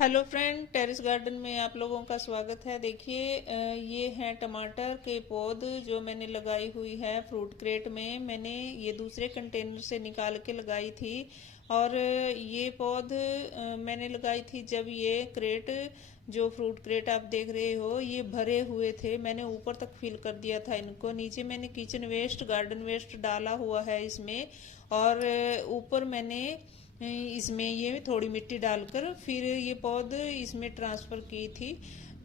Hello friend, terrace garden में आप लोगों का स्वागत है। देखिए ये हैं टमाटर के पौध जो मैंने लगाई हुई है फ्रूट क्रेट में। मैंने ये दूसरे कंटेनर से निकाल के लगाई थी और ये पौध मैंने लगाई थी जब ये क्रेट, जो फ्रूट क्रेट आप देख रहे हो, ये भरे हुए थे। मैंने ऊपर तक फिल कर दिया था इनको। नीचे मैंने किचन वेस्ट, गार्डन वेस्ट डाला हुआ है इसमें, और ऊपर मैंने इसमें ये थोड़ी मिट्टी डालकर फिर ये पौध इसमें ट्रांसफ़र की थी।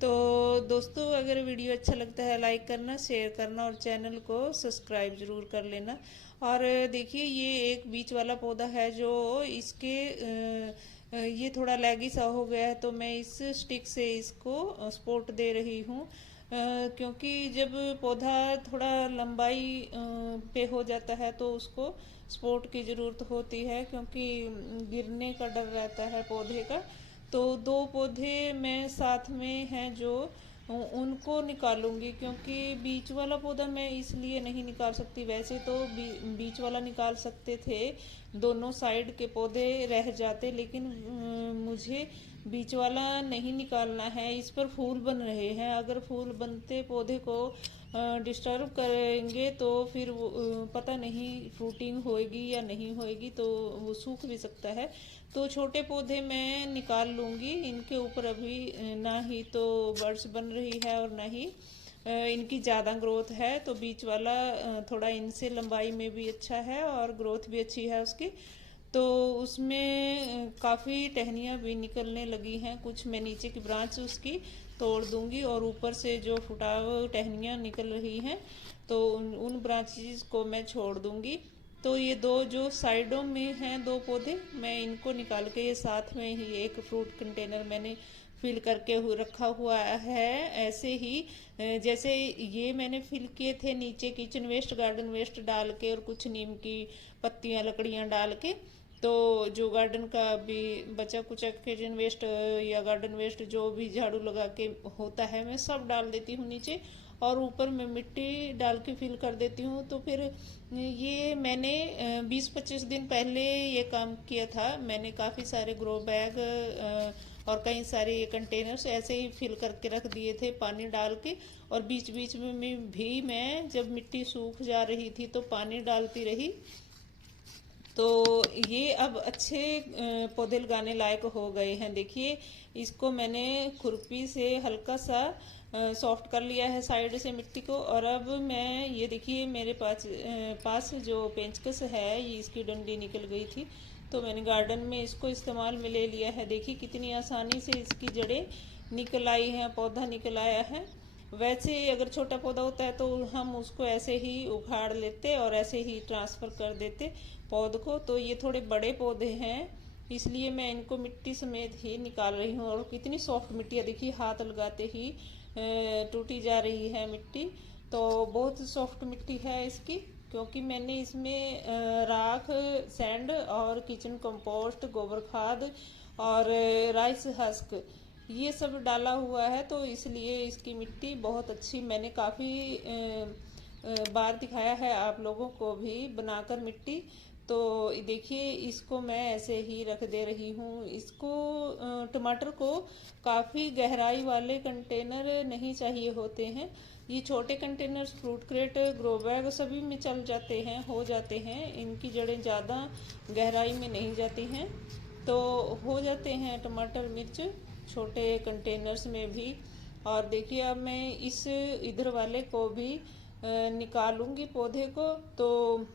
तो दोस्तों, अगर वीडियो अच्छा लगता है लाइक करना, शेयर करना और चैनल को सब्सक्राइब ज़रूर कर लेना। और देखिए ये एक बीच वाला पौधा है जो इसके ये थोड़ा लैगी सा हो गया है, तो मैं इस स्टिक से इसको सपोर्ट दे रही हूँ। क्योंकि जब पौधा थोड़ा लंबाई पे हो जाता है तो उसको सपोर्ट की ज़रूरत होती है, क्योंकि गिरने का डर रहता है पौधे का। तो दो पौधे मैं साथ में हैं जो उनको निकालूंगी, क्योंकि बीच वाला पौधा मैं इसलिए नहीं निकाल सकती। वैसे तो बीच वाला निकाल सकते थे, दोनों साइड के पौधे रह जाते, लेकिन मुझे बीच वाला नहीं निकालना है। इस पर फूल बन रहे हैं, अगर फूल बनते पौधे को डिस्टर्ब करेंगे तो फिर वो पता नहीं फ्रूटिंग होएगी या नहीं होएगी, तो वो सूख भी सकता है। तो छोटे पौधे मैं निकाल लूँगी। इनके ऊपर अभी ना ही तो बर्ड्स बन रही है और ना ही इनकी ज़्यादा ग्रोथ है। तो बीच वाला थोड़ा इनसे लंबाई में भी अच्छा है और ग्रोथ भी अच्छी है उसकी। तो उसमें काफ़ी टहनियाँ भी निकलने लगी हैं। कुछ मैं नीचे की ब्रांच उसकी तोड़ दूंगी और ऊपर से जो फुटाव टहनियाँ निकल रही हैं तो उन ब्रांचेस को मैं छोड़ दूंगी। तो ये दो जो साइडों में हैं दो पौधे, मैं इनको निकाल के ये साथ में ही एक फ्रूट कंटेनर मैंने फिल करके रखा हुआ है। ऐसे ही जैसे ये मैंने फिल किए थे नीचे किचन वेस्ट, गार्डन वेस्ट डाल के और कुछ नीम की पत्तियां, लकड़ियां डाल के। तो जो गार्डन का भी बचा कुचा किचन वेस्ट या गार्डन वेस्ट जो भी झाड़ू लगा के होता है, मैं सब डाल देती हूँ नीचे, और ऊपर मैं मिट्टी डाल के फिल कर देती हूँ। तो फिर ये मैंने 20-25 दिन पहले ये काम किया था। मैंने काफ़ी सारे ग्रो बैग और कई सारे ये कंटेनर्स ऐसे ही फिल करके रख दिए थे पानी डाल के, और बीच बीच में भी मैं जब मिट्टी सूख जा रही थी तो पानी डालती रही। तो ये अब अच्छे पौधे लगाने लायक हो गए हैं। देखिए इसको मैंने खुरपी से हल्का सा सॉफ्ट कर लिया है साइड से मिट्टी को, और अब मैं ये देखिए मेरे पास जो पेंचकस है, ये इसकी डंडी निकल गई थी, तो मैंने गार्डन में इसको इस्तेमाल में ले लिया है। देखिए कितनी आसानी से इसकी जड़ें निकल आई हैं, पौधा निकल आया है। वैसे अगर छोटा पौधा होता है तो हम उसको ऐसे ही उखाड़ लेते और ऐसे ही ट्रांसफ़र कर देते पौध को। तो ये थोड़े बड़े पौधे हैं, इसलिए मैं इनको मिट्टी समेत ही निकाल रही हूँ। और कितनी सॉफ्ट मिट्टी है, देखिए हाथ लगाते ही टूटी जा रही है मिट्टी। तो बहुत सॉफ्ट मिट्टी है इसकी, क्योंकि मैंने इसमें राख, सैंड और किचन कंपोस्ट, गोबर खाद और राइस हस्क ये सब डाला हुआ है। तो इसलिए इसकी मिट्टी बहुत अच्छी, मैंने काफ़ी बार दिखाया है आप लोगों को भी बनाकर मिट्टी। तो देखिए इसको मैं ऐसे ही रख दे रही हूँ। इसको टमाटर को काफ़ी गहराई वाले कंटेनर नहीं चाहिए होते हैं। ये छोटे containers fruit crate, grow bag सभी में चल जाते हैं, हो जाते हैं। इनकी जड़ें ज़्यादा गहराई में नहीं जाती हैं, तो हो जाते हैं टमाटर मिर्च छोटे कंटेनर्स में भी। और देखिए अब मैं इस इधर वाले को भी निकालूंगी पौधे को। तो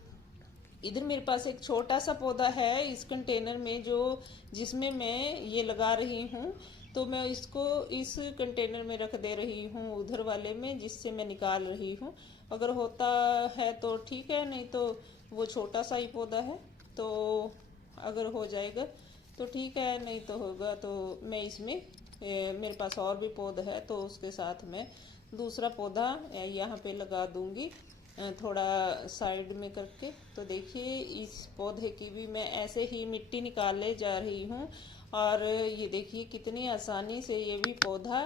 इधर मेरे पास एक छोटा सा पौधा है इस कंटेनर में, जो जिसमें मैं ये लगा रही हूँ। तो मैं इसको इस कंटेनर में रख दे रही हूँ उधर वाले में जिससे मैं निकाल रही हूँ। अगर होता है तो ठीक है, नहीं तो वो छोटा सा ही पौधा है, तो अगर हो जाएगा तो ठीक है, नहीं तो होगा तो मैं इसमें मेरे पास और भी पौधा है तो उसके साथ मैं दूसरा पौधा यहाँ पे लगा दूंगी थोड़ा साइड में करके। तो देखिए इस पौधे की भी मैं ऐसे ही मिट्टी निकालने जा रही हूँ, और ये देखिए कितनी आसानी से ये भी पौधा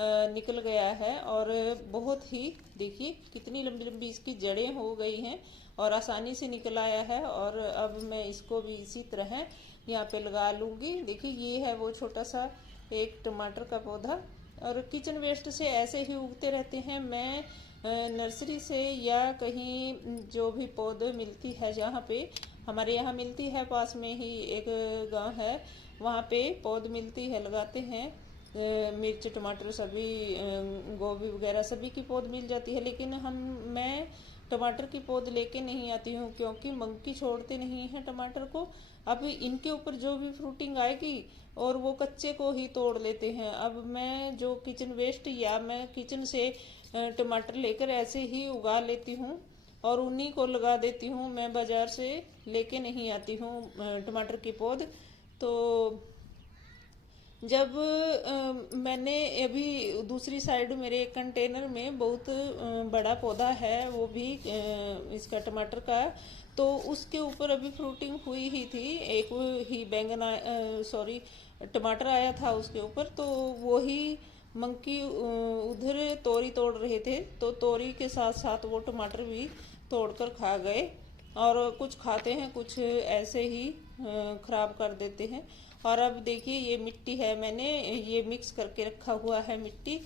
निकल गया है। और बहुत ही देखिए कितनी लंबी लंबी इसकी जड़ें हो गई हैं और आसानी से निकल आया है। और अब मैं इसको भी इसी तरह यहाँ पे लगा लूँगी। देखिए ये है वो छोटा सा एक टमाटर का पौधा, और किचन वेस्ट से ऐसे ही उगते रहते हैं। मैं नर्सरी से या कहीं जो भी पौधे मिलती है, जहाँ पे हमारे यहाँ मिलती है, पास में ही एक गांव है, वहाँ पे पौध मिलती है, लगाते हैं। मिर्च टमाटर सभी, गोभी वगैरह सभी की पौध मिल जाती है। लेकिन मैं टमाटर की पौध लेके नहीं आती हूँ, क्योंकि मंकी छोड़ते नहीं हैं टमाटर को। अब इनके ऊपर जो भी फ्रूटिंग आएगी और वो कच्चे को ही तोड़ लेते हैं। अब मैं जो किचन वेस्ट या मैं किचन से टमाटर लेकर ऐसे ही उगा लेती हूँ और उन्हीं को लगा देती हूँ। मैं बाजार से लेके नहीं आती हूँ टमाटर की पौध। तो जब मैंने अभी दूसरी साइड मेरे एक कंटेनर में बहुत बड़ा पौधा है, वो भी इसका टमाटर का, तो उसके ऊपर अभी फ्रूटिंग हुई ही थी। एक ही बैंगन सॉरी टमाटर आया था उसके ऊपर, तो वो ही मंकी उधर तोरी तोड़ रहे थे, तो तोरी के साथ साथ वो टमाटर भी तोड़कर खा गए। और कुछ खाते हैं, कुछ ऐसे ही खराब कर देते हैं। और अब देखिए ये मिट्टी है, मैंने ये मिक्स करके रखा हुआ है मिट्टी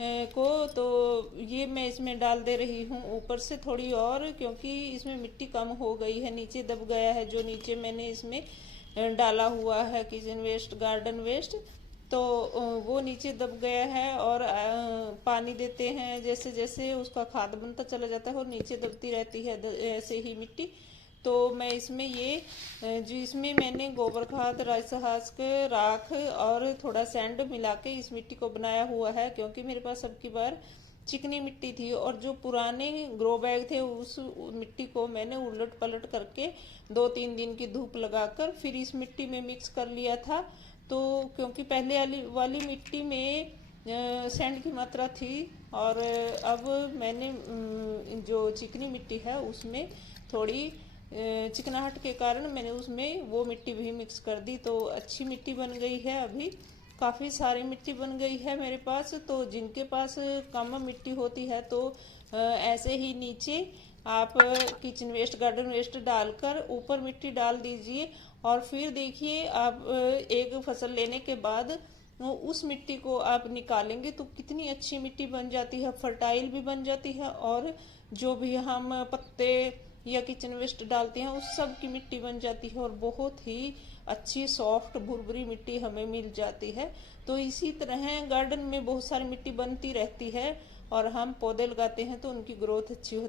को, तो ये मैं इसमें डाल दे रही हूँ ऊपर से थोड़ी और, क्योंकि इसमें मिट्टी कम हो गई है, नीचे दब गया है जो नीचे मैंने इसमें डाला हुआ है किचन वेस्ट, गार्डन वेस्ट, तो वो नीचे दब गया है। और पानी देते हैं, जैसे जैसे उसका खाद बनता चला जाता है और नीचे दबती रहती है ऐसे ही मिट्टी। तो मैं इसमें ये जो इसमें मैंने गोबर खाद, राजसहास राख और थोड़ा सैंड मिला के इस मिट्टी को बनाया हुआ है, क्योंकि मेरे पास अब की बार चिकनी मिट्टी थी और जो पुराने ग्रो बैग थे उस मिट्टी को मैंने उलट पलट करके 2-3 दिन की धूप लगाकर फिर इस मिट्टी में मिक्स कर लिया था। तो क्योंकि पहले वाली मिट्टी में सैंड की मात्रा थी, और अब मैंने जो चिकनी मिट्टी है उसमें थोड़ी चिकनाहट के कारण मैंने उसमें वो मिट्टी भी मिक्स कर दी, तो अच्छी मिट्टी बन गई है। अभी काफ़ी सारी मिट्टी बन गई है मेरे पास। तो जिनके पास कम मिट्टी होती है तो ऐसे ही नीचे आप किचन वेस्ट, गार्डन वेस्ट डालकर ऊपर मिट्टी डाल दीजिए, और फिर देखिए आप एक फसल लेने के बाद उस मिट्टी को आप निकालेंगे तो कितनी अच्छी मिट्टी बन जाती है, फर्टाइल भी बन जाती है, और जो भी हम पत्ते या किचन वेस्ट डालते हैं उस सब की मिट्टी बन जाती है, और बहुत ही अच्छी सॉफ्ट भुरभुरी मिट्टी हमें मिल जाती है। तो इसी तरह गार्डन में बहुत सारी मिट्टी बनती रहती है, और हम पौधे लगाते हैं तो उनकी ग्रोथ अच्छी होती है।